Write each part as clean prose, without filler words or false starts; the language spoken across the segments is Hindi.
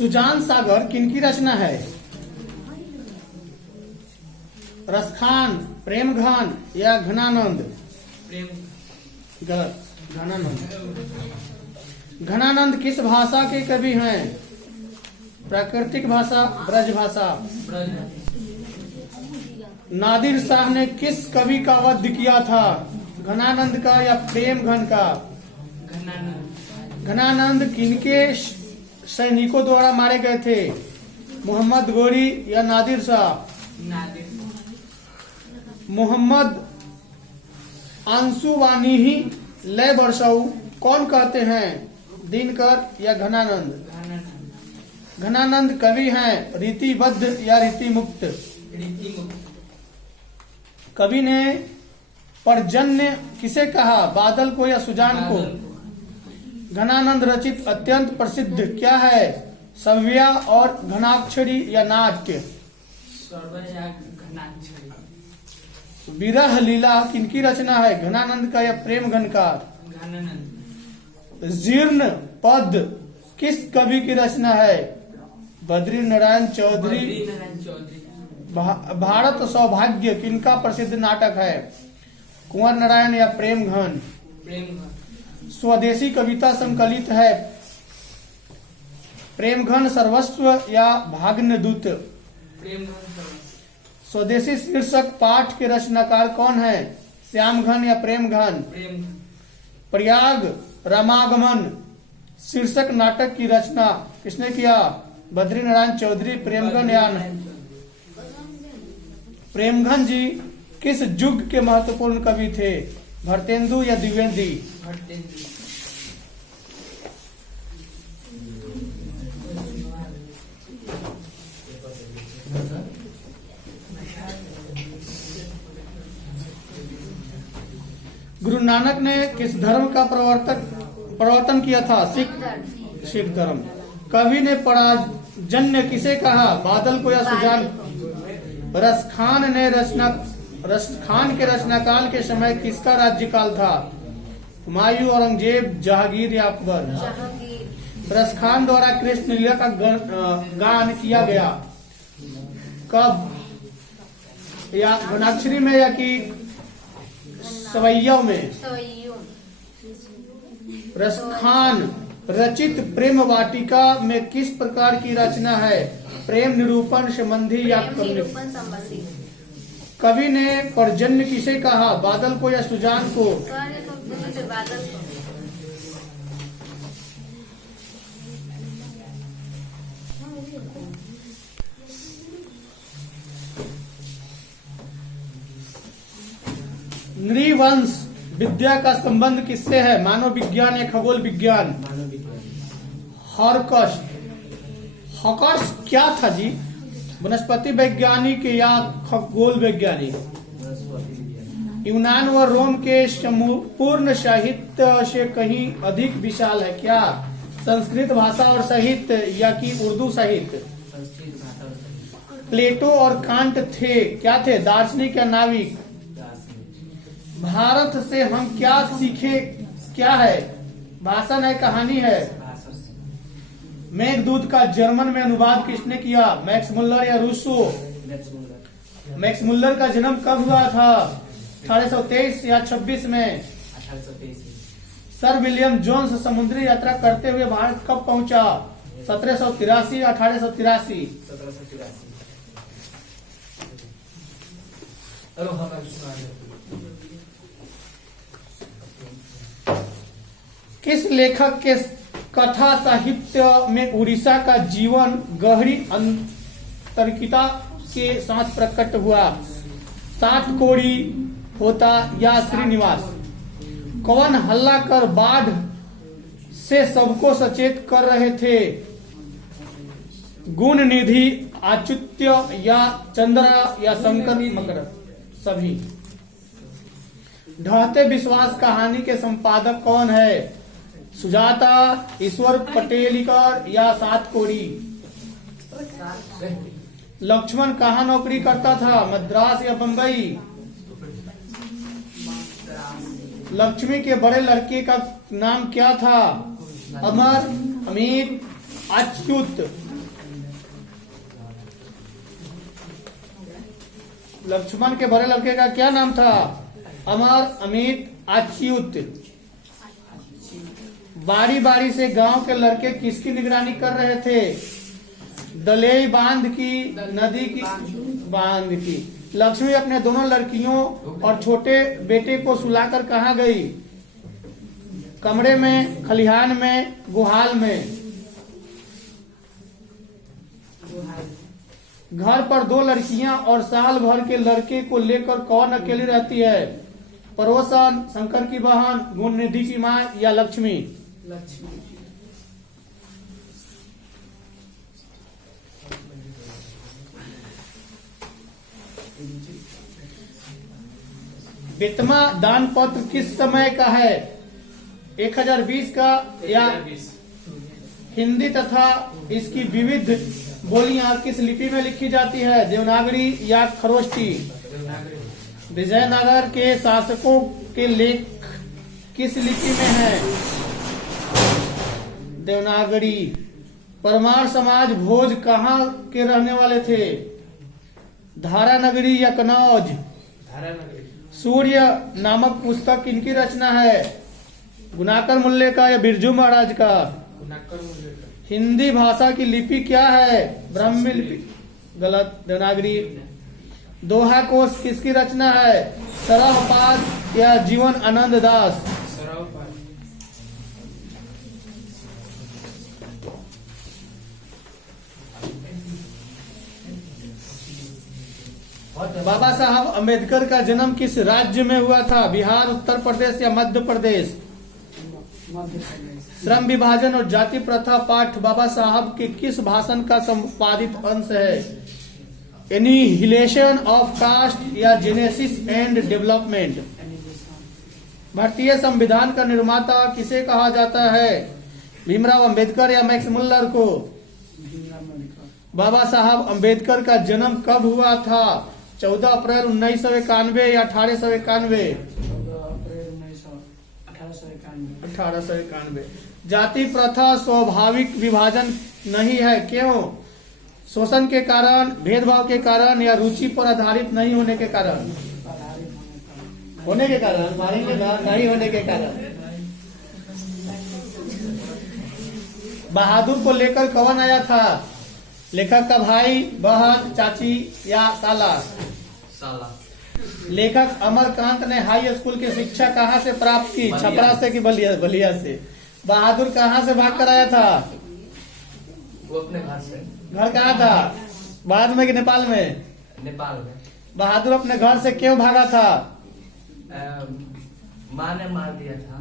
सुजान सागर किनकी रचना है? रसखान, प्रेमघन या घनानंद? गलत, घनानंद। घनानंद किस भाषा के कवि हैं? प्राकृतिक भाषा, ब्रज भाषा। नादिर शाह ने किस कवि का वध किया था? घनानंद का या प्रेमघन का? घनानंद किनके सैनिकों द्वारा मारे गए थे? मोहम्मद गोरी या नादिर शाह? मोहम्मद आंसुवानी ही लय बरसाऊ कौन कहते हैं? दिनकर या घनानंद? घनानंद कवि हैं रीतिबद्ध या रीतिमुक्त? कवि ने पर्जन्य किसे कहा? बादल को या सुजान को? घनानंद रचित अत्यंत प्रसिद्ध क्या है? सव्या और घनाक्षरी या नाट्य? विरह लीला किनकी रचना है? घनानंद का या प्रेमघन का? जीर्ण पद किस कवि की रचना है? बद्री नारायण चौधरी। भारत सौभाग्य किनका प्रसिद्ध नाटक है? कुंवर नारायण या प्रेमघन? स्वदेशी कविता संकलित है प्रेमघन सर्वस्व या भाग्यदूत? स्वदेशी शीर्षक पाठ के रचनाकार कौन है? श्यामघन या प्रेमघन? प्रयाग रामागमन शीर्षक नाटक की रचना किसने किया? बद्री नारायण चौधरी, प्रेमघन या प्रेमघन जी किस युग के महत्वपूर्ण कवि थे? भरतेंदु या द्विवेदी? गुरु नानक ने किस धर्म का प्रवर्तन किया था? सिख धर्म। कवि ने पराजन्य किसे कहा? बादल को या सुजान? रसखान के रचनाकाल के समय किसका राज्यकाल था? हुमायूं, औरंगजेब, जहांगीर या अकबर? रसखान द्वारा कृष्ण लीला का गान किया गया कब? या घनाक्षरी में या कि सवैयों में? रसखान रचित प्रेम वाटिका में किस प्रकार की रचना है? प्रेम निरूपण संबंधी या कवि ने पर्जन्य किसे कहा? बादल को या सुजान को? नृवंश विद्या का संबंध किससे है? मानव विज्ञान या खगोल विज्ञान? हॉकर्स क्या था जी? वनस्पति वैज्ञानिक या खगोल वैज्ञानिक? यूनान व रोम के पूर्ण साहित्य से कहीं अधिक विशाल है क्या? संस्कृत भाषा और साहित्य या कि उर्दू साहित्य? प्लेटो और कांट थे क्या थे? दार्शनिक या नाविक? भारत से हम क्या सीखे क्या है? भाषण है, कहानी है? मेघदूत का जर्मन में अनुवाद किसने किया? मैक्स मुल्लर या रूसो? मैक्स मुल्लर का जन्म कब हुआ था? 1823 या 26 में? सर विलियम जोन्स समुद्री यात्रा करते हुए भारत कब पहुंचा? 1783 या 1883? किस लेखक के कथा साहित्य में उड़ीसा का जीवन गहरी अंतरिकता के साथ प्रकट हुआ? सात कोड़ी होता या श्रीनिवास? कौन हल्ला कर बाढ़ से सबको सचेत कर रहे थे? गुण निधि, अच्युत्य या चंद्रा या शंकर मकर? सभी। ढहते विश्वास कहानी के संपादक कौन है? सुजाता, ईश्वर पटेलिकर या सात कोड़ी? लक्ष्मण कहाँ नौकरी करता था? मद्रास या बंबई? लक्ष्मी के बड़े लड़के का नाम क्या था? अमर, अमित, अच्युत? लक्ष्मण के बड़े लड़के का क्या नाम था? अमर, अमित, अच्युत। बारी बारी से गांव के लड़के किसकी निगरानी कर रहे थे? दलेई बांध की, नदी की बांध की। लक्ष्मी अपने दोनों लड़कियों और छोटे बेटे को सुलाकर कहाँ गई? कमरे में, खलिहान में, गुहाल में। घर पर 2 लड़कियां और साल भर के लड़के को लेकर कौन अकेली रहती है? परोसन, शंकर की बहन, गुणनिधि की माँ या लक्ष्मी? बेतमा दान पत्र किस समय का है? 1020 का या हिंदी तथा इसकी विविध बोलियां किस लिपि में लिखी जाती है? देवनागरी या खरोष्टी? विजयनगर के शासकों के लेख किस लिपि में है? देवनागरी। परमार समाज भोज कहाँ के रहने वाले थे? धारानगरी या कन्नौज? सूर्य नामक पुस्तक किनकी रचना है? गुनाकर मुल्ले का या बिरजू महाराज का? हिंदी भाषा की लिपि क्या है? ब्राह्मी लिपि। गलत, देवनागरी। दोहा कोश किसकी रचना है? सरहपाद या जीवन आनंद दास? बाबा साहब अम्बेडकर का जन्म किस राज्य में हुआ था? बिहार, उत्तर प्रदेश या मध्य प्रदेश? श्रम विभाजन और जाति प्रथा पाठ बाबा साहब के किस भाषण का संपादित अंश है? एनिहिलेशन ऑफ कास्ट या जेनेसिस एंड डेवलपमेंट? भारतीय संविधान का निर्माता किसे कहा जाता है? भीमराव अंबेडकर या मैक्स मुल्लर को? बाबा साहब अम्बेडकर का जन्म कब हुआ था? 14 अप्रैल 1991 या 1891? 1891। जाति प्रथा स्वाभाविक विभाजन नहीं है, क्यों? शोषण के कारण, भेदभाव के कारण या रुचि पर आधारित नहीं होने के कारण? होने के कारण, मानेंगे ना, नहीं होने के कारण। बहादुर को लेकर कौन आया था? लेखक का भाई, बहन, चाची या साला? लेखक अमरकांत ने हाई स्कूल की शिक्षा कहाँ से प्राप्त की? छपरा से कि बलिया से? बहादुर कहाँ से भाग कर आया था? वो अपने घर से। घर कहाँ था? भारत में कि नेपाल में? नेपाल में। बहादुर अपने घर से क्यों भागा था? माँ ने मार दिया था।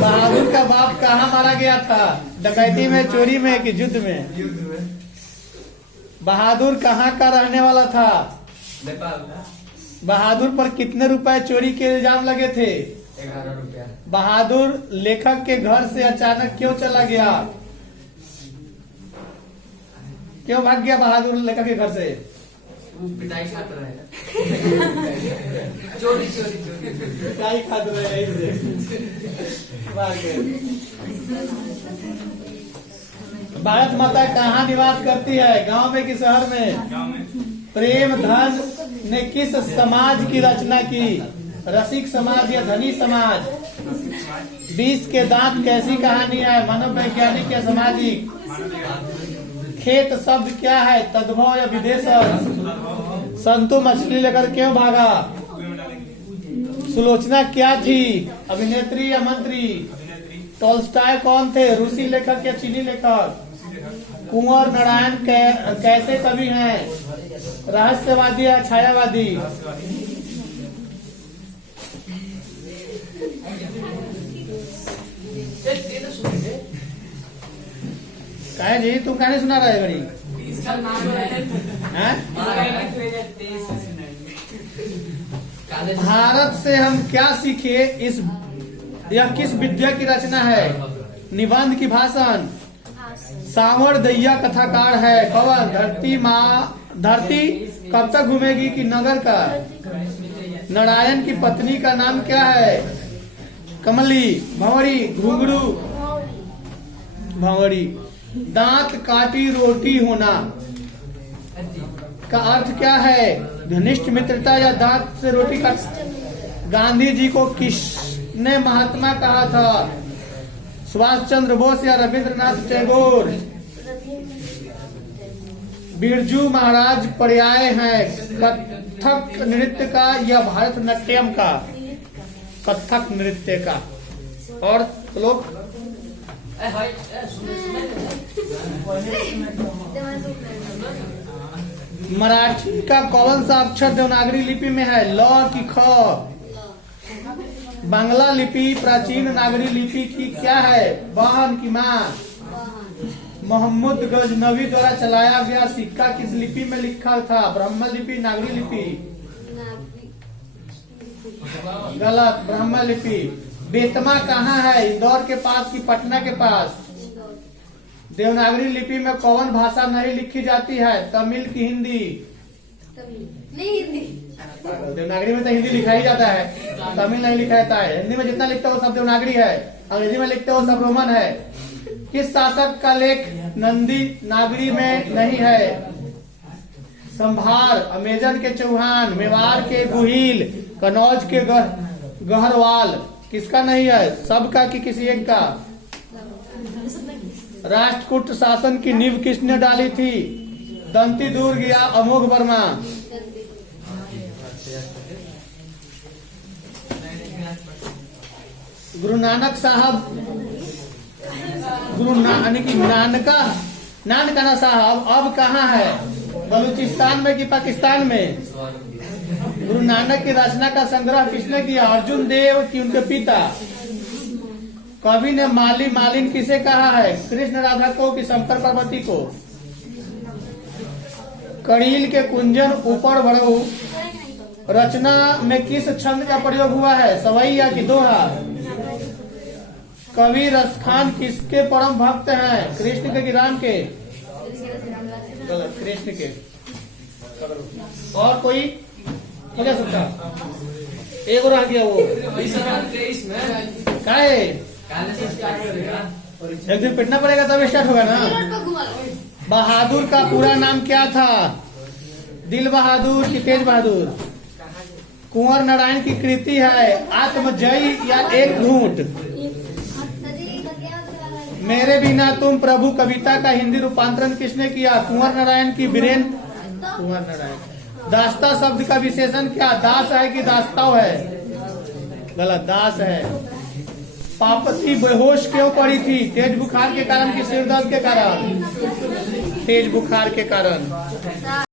बहादुर का बाप कहाँ मारा गया था? डकैती में, चोरी में कि युद्ध में? युद्ध में। बहादुर कहाँ का रहने वाला था? नेपाल का। बहादुर पर कितने रुपए चोरी के इल्जाम लगे थे? 11 रुपया। बहादुर लेखक के घर से अचानक क्यों चला गया? क्यों भाग गया बहादुर लेखक के घर से? वो पिटाई खाते रहे। चोरी चोरी चोरी पिटाई खाते रहे इससे। भाग गए। भारत माता कहाँ निवास करती है? गांव में कि शहर में? गांव में। प्रेमधन ने किस समाज की रचना की? रसिक समाज या धनी समाज? 20 के दांत कैसी कहानी है? मनोवैज्ञानिक या सामाजिक? खेत शब्द क्या है? तद्भव या विदेशर? संतु मछली लेकर क्यों भागा? सुलोचना क्या थी? अभिनेत्री या मंत्री? टॉल्स्टॉय कौन थे? रूसी लेखक या चीनी लेखक? कुंवर नारायण कैसे कवि हैं? रहस्यवादी या छायावादी? कहे जी तुम कहने सुना रहे घड़ी? भारत से हम क्या सीखे? इस यह किस विद्या की रचना है? निबंध की भाषण? सांवड़ दैया कथाकार है? कवन? धरती कब तक घूमेगी कि नगर का? नारायण की पत्नी का नाम क्या है? कमली, भंवरी, घुंघरू? भंवरी। दांत काटी रोटी होना? का अर्थ क्या है? घनिष्ठ मित्रता या दांत से रोटी का। गांधी जी को किसने महात्मा कहा था? सुभाष चंद्र बोस या रविंद्रनाथ टैगोर? बिरजू महाराज पर्याय हैं कथक नृत्य का या भारतनाट्यम का? कथक नृत्य का। और लोग मराठी का कौन सा अक्षर देवनागरी लिपि में है? ल की ख? बांग्ला लिपि प्राचीन नागरी लिपि की क्या है? बहन की माँ? मोहम्मद गजनवी द्वारा चलाया गया सिक्का किस लिपि में लिखा था? ब्रह्म लिपि, नागरी लिपि? गलत, ब्रह्म लिपि। बेतमा कहाँ है? इंदौर के पास की पटना के पास? देवनागरी लिपि में कौन भाषा नहीं लिखी जाती है? तमिल की हिंदी? देवनागरी में तो हिंदी लिखा ही जाता है, तमिल नहीं लिखा जाता है। हिंदी में जितना लिखते हो सब देवनागरी है, अंग्रेजी में लिखते हो सब रोमन है। किस शासक का लेख नंदी नागरी में नहीं है? संभार, अमेजन के चौहान, मेवाड़ के गुहिल, कनौज के गहरवाल। किसका नहीं है? सबका कि किसी एक का? राष्ट्रकूट शासन की नींव किसने डाली थी? दंती दुर्ग या अमोघ वर्मा? गुरु नानक साहब, नानकाना साहब अब कहाँ है? बलूचिस्तान में कि पाकिस्तान में? गुरु नानक की रचना का संग्रह किसने किया? अर्जुन देव की उनके पिता? कवि ने माली मालिन किसे कहा है? कृष्ण राधा को कि शंकर पार्वती को? कड़ील के कुंजन ऊपर बढ़ो रचना में किस छंद का प्रयोग हुआ है? सवैया की दोहा? कवि रसखान किसके परम भक्त हैं? कृष्ण के कि राम के? गलत, कृष्ण के। और कोई हो जा सकता? एक और आ गया वो क्या है? एक दिन पिटना पड़ेगा तब स्टार्ट होगा ना। बहादुर का पूरा नाम क्या था? दिल बहादुर कि तेज बहादुर? कुंवर नारायण की कृति है आत्मजयी या एक घूंट? मेरे बिना तुम प्रभु कविता का हिंदी रूपांतरण किसने किया? कुंवर नारायण की वीरेंद्र कुंवर नारायण। दास्ता शब्द का विशेषण क्या? दास है कि दास्ताव है? गलत, दास है। पार्वती बेहोश क्यों पड़ी थी? तेज बुखार के कारण कि सिर दर्द के कारण? तेज बुखार के कारण।